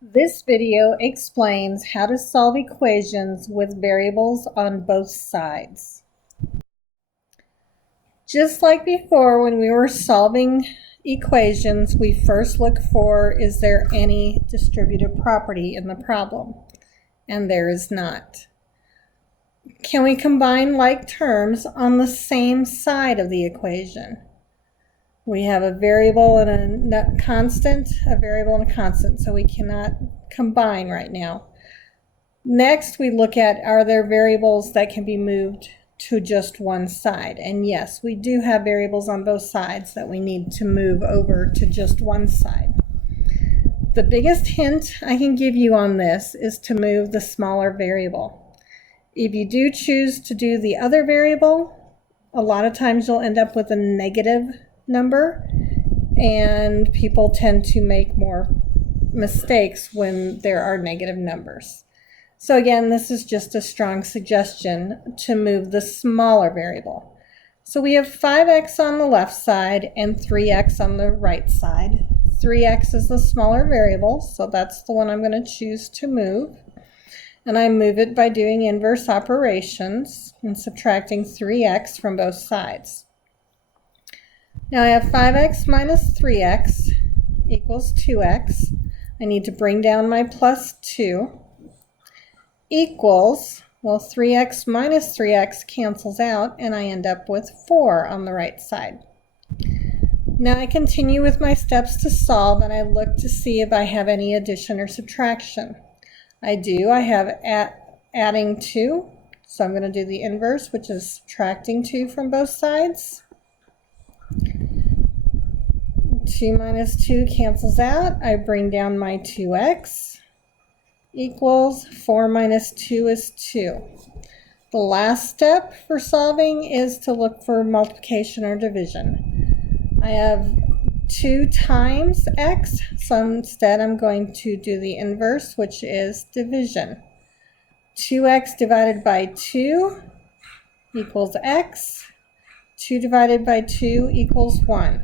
This video explains how to solve equations with variables on both sides. Just like before, when we were solving equations, we first look for, is there any distributive property in the problem? And there is not. Can we combine like terms on the same side of the equation? We have a variable and a constant, so we cannot combine right now. Next, we look at, are there variables that can be moved to just one side? And yes, we do have variables on both sides that we need to move over to just one side. The biggest hint I can give you on this is to move the smaller variable. If you do choose to do the other variable, a lot of times you'll end up with a negative number, and people tend to make more mistakes when there are negative numbers. So again, this is just a strong suggestion to move the smaller variable. So we have 5x on the left side and 3x on the right side. 3x is the smaller variable, so that's the one I'm going to choose to move. And I move it by doing inverse operations and subtracting 3x from both sides. Now I have 5x minus 3x equals 2x. I need to bring down my plus 2 equals, well, 3x minus 3x cancels out, and I end up with 4 on the right side. Now I continue with my steps to solve, and I look to see if I have any addition or subtraction. I do. I have adding 2, so I'm going to do the inverse, which is subtracting 2 from both sides. 2 minus 2 cancels out. I bring down my 2x equals 4 minus 2 is 2. The last step for solving is to look for multiplication or division. I have 2 times x, so instead I'm going to do the inverse, which is division. 2x divided by 2 equals x. 2 divided by 2 equals 1.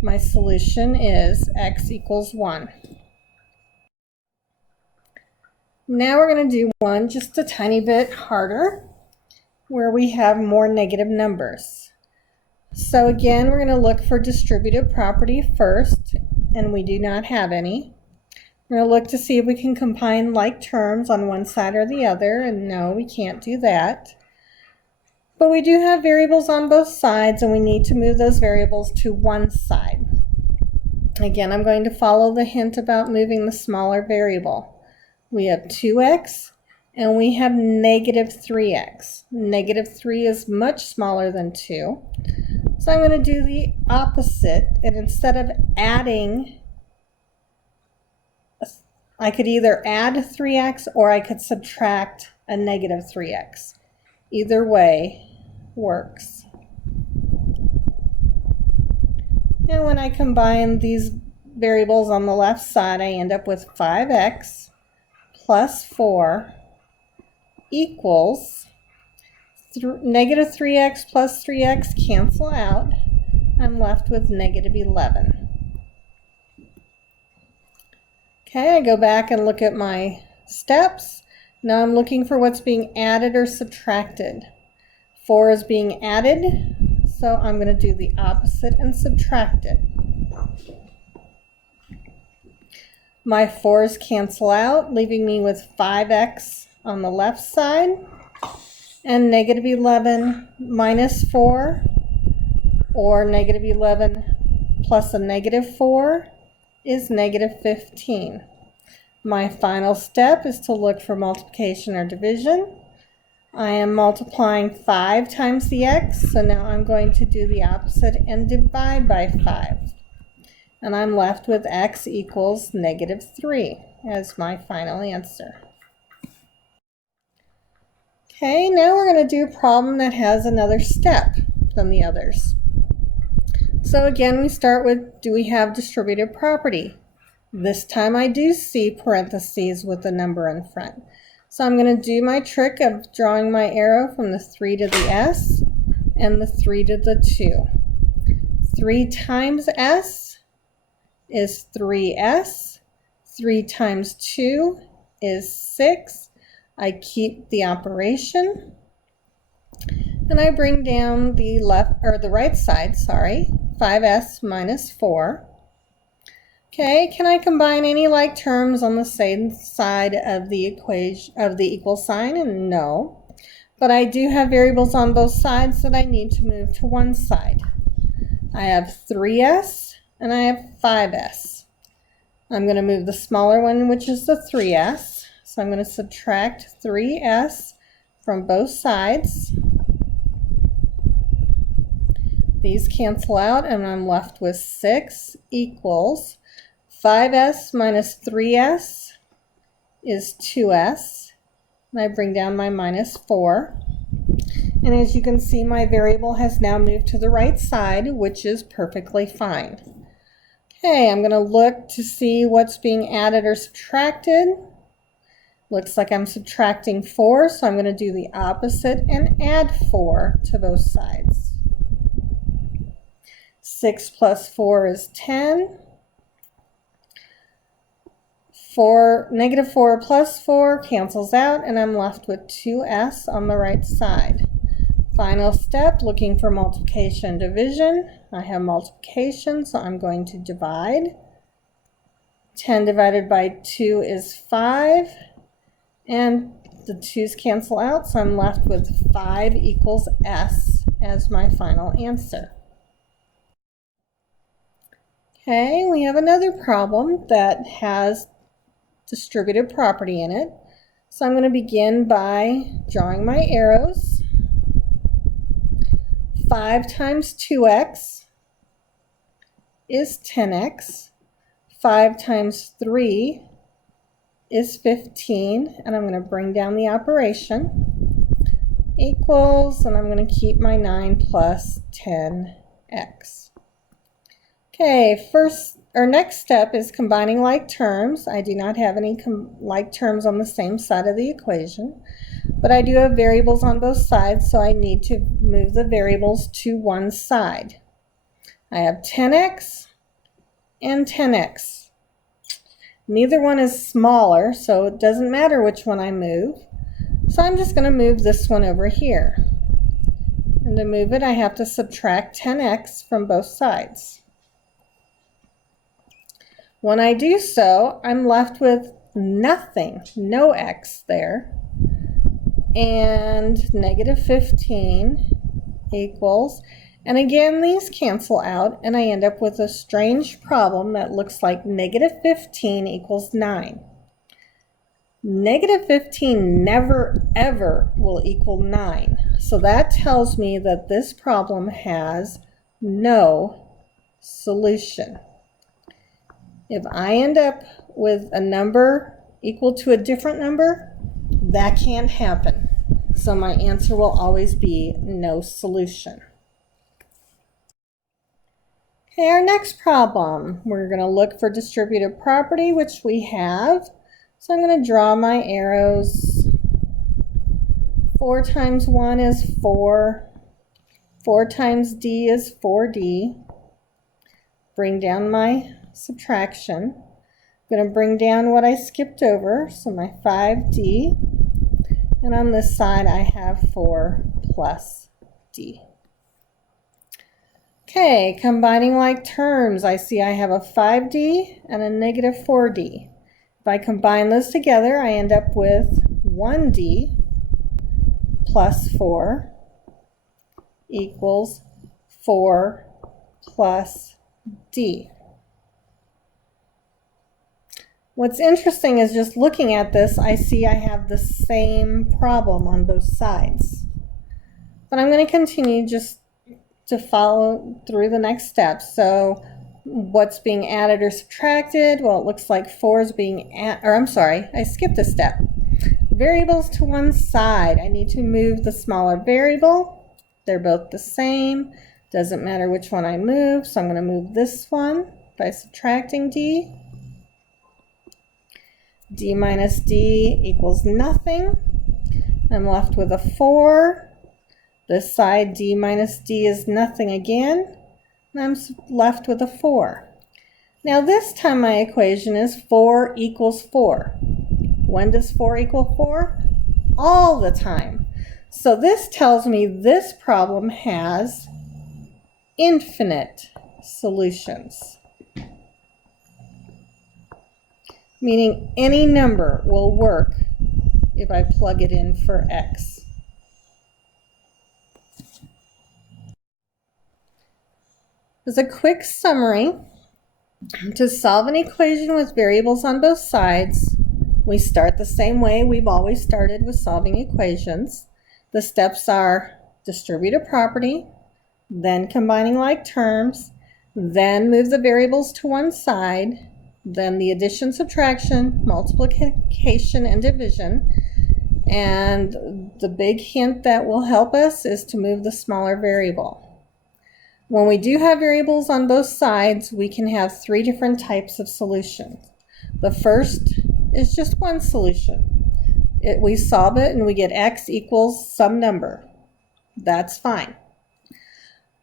My solution is x equals 1. Now we're going to do one just a tiny bit harder, where we have more negative numbers. So again, we're going to look for distributive property first, and we do not have any. We're going to look to see if we can combine like terms on one side or the other, and no, we can't do that. But we do have variables on both sides, and we need to move those variables to one side. Again, I'm going to follow the hint about moving the smaller variable. We have 2x, and we have negative 3x. Negative 3 is much smaller than 2. So I'm going to do the opposite, and instead of adding, I could either add 3x or I could subtract a negative 3x. Either way works. And when I combine these variables on the left side, I end up with 5x plus 4 equals negative 3x plus 3x cancel out. I'm left with negative 11. Okay, I go back and look at my steps. Now I'm looking for what's being added or subtracted. 4 is being added, so I'm going to do the opposite and subtract it. My 4's cancel out, leaving me with 5x on the left side, and negative 11 minus 4, or negative 11 plus a negative 4, is negative 15. My final step is to look for multiplication or division. I am multiplying 5 times the x, so now I'm going to do the opposite and divide by 5. And I'm left with x equals negative 3 as my final answer. Okay, now we're going to do a problem that has another step than the others. So again, we start with, do we have distributive property? This time I do see parentheses with the number in front. So I'm going to do my trick of drawing my arrow from the 3 to the s and the 3 to the 2. 3 times s is 3s. 3 times 2 is 6. I keep the operation. And I bring down the right side, 5s minus 4. Okay, can I combine any like terms on the same side of the equation of the equal sign? And no. But I do have variables on both sides that I need to move to one side. I have 3s and I have 5s. I'm going to move the smaller one, which is the 3s. So I'm going to subtract 3s from both sides. These cancel out and I'm left with 6 equals 5s minus 3s is 2s. And I bring down my minus 4. And as you can see, my variable has now moved to the right side, which is perfectly fine. Okay, I'm going to look to see what's being added or subtracted. Looks like I'm subtracting 4, so I'm going to do the opposite and add 4 to both sides. 6 plus 4 is 10. Negative 4 plus 4 cancels out, and I'm left with 2s on the right side. Final step, looking for multiplication and division. I have multiplication, so I'm going to divide. 10 divided by 2 is 5, and the 2's cancel out, so I'm left with 5 equals s as my final answer. Okay, we have another problem that has distributive property in it. So I'm going to begin by drawing my arrows. 5 times 2x is 10x. 5 times 3 is 15. And I'm going to bring down the operation. Equals, and I'm going to keep my 9 plus 10x. Okay, our next step is combining like terms. I do not have any like terms on the same side of the equation, but I do have variables on both sides, so I need to move the variables to one side. I have 10x and 10x. Neither one is smaller, so it doesn't matter which one I move. So I'm just going to move this one over here. And to move it, I have to subtract 10x from both sides. When I do so, I'm left with nothing, no x there, and negative 15 equals, and again these cancel out, and I end up with a strange problem that looks like negative 15 equals 9. Negative 15 never ever will equal 9, so that tells me that this problem has no solution. If I end up with a number equal to a different number, that can't happen. So my answer will always be no solution. Okay, our next problem, we're going to look for distributive property, which we have. So I'm going to draw my arrows. 4 times 1 is 4. 4 times d is 4d. Bring down my subtraction. I'm going to bring down what I skipped over, so my 5d, and on this side I have 4 plus d. Okay, combining like terms, I see I have a 5d and a negative 4d. If I combine those together, I end up with 1d plus 4 equals 4 plus d. What's interesting is just looking at this, I see I have the same problem on both sides. But I'm going to continue just to follow through the next steps. So what's being added or subtracted? Well, it looks like 4 is being I skipped a step. Variables to one side. I need to move the smaller variable. They're both the same. Doesn't matter which one I move, so I'm going to move this one by subtracting d. d minus d equals nothing. I'm left with a 4. This side, d minus d is nothing again. And I'm left with a 4. Now this time my equation is 4 equals 4. When does 4 equal 4? All the time. So this tells me this problem has infinite solutions, meaning any number will work if I plug it in for x. As a quick summary, to solve an equation with variables on both sides, we start the same way we've always started with solving equations. The steps are distribute a property, then combining like terms, then move the variables to one side, then the addition, subtraction, multiplication, and division. And the big hint that will help us is to move the smaller variable. When we do have variables on both sides, we can have 3 different types of solutions. The first is just one solution. We solve it and we get x equals some number. That's fine.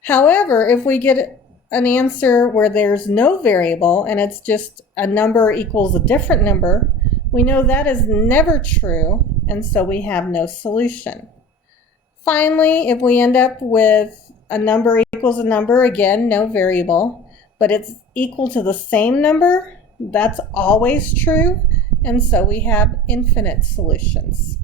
However, if we get an answer where there's no variable and it's just a number equals a different number, we know that is never true, and so we have no solution. Finally, if we end up with a number equals a number, again, no variable, but it's equal to the same number, that's always true, and so we have infinite solutions.